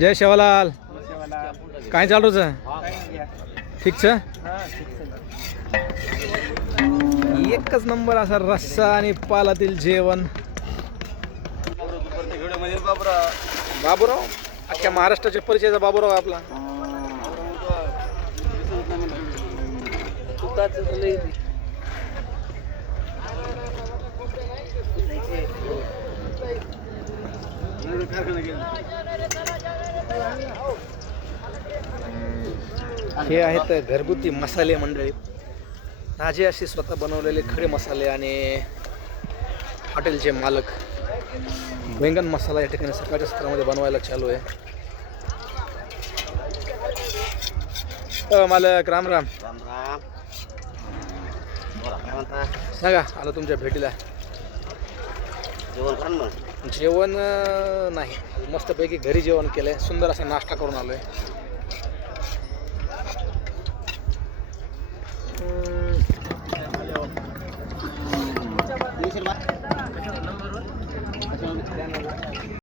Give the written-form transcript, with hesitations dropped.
जय शेवालाल. काय चालू छ ठीक छ. एकच नंबर असा रस्सा आणि पालातील जेवण. बाबूराव अख्ख्या महाराष्ट्राच्या परिचयाचा बाबूराव आपला. हे आहेत घरगुती मसाले मंडळी. ताजे असे स्वतः बनवलेले खडे मसाले आणि हॉटेलचे मालक. वेंगण मसाला या ठिकाणी सकाळच्या सत्रामध्ये बनवायला चालू आहे. मालक राम राम. सांगा आलो तुमच्या भेटीला. जेवण नाही, मस्तपैकी घरी जेवण केलंय. सुंदर असा नाश्ता करून आलोय.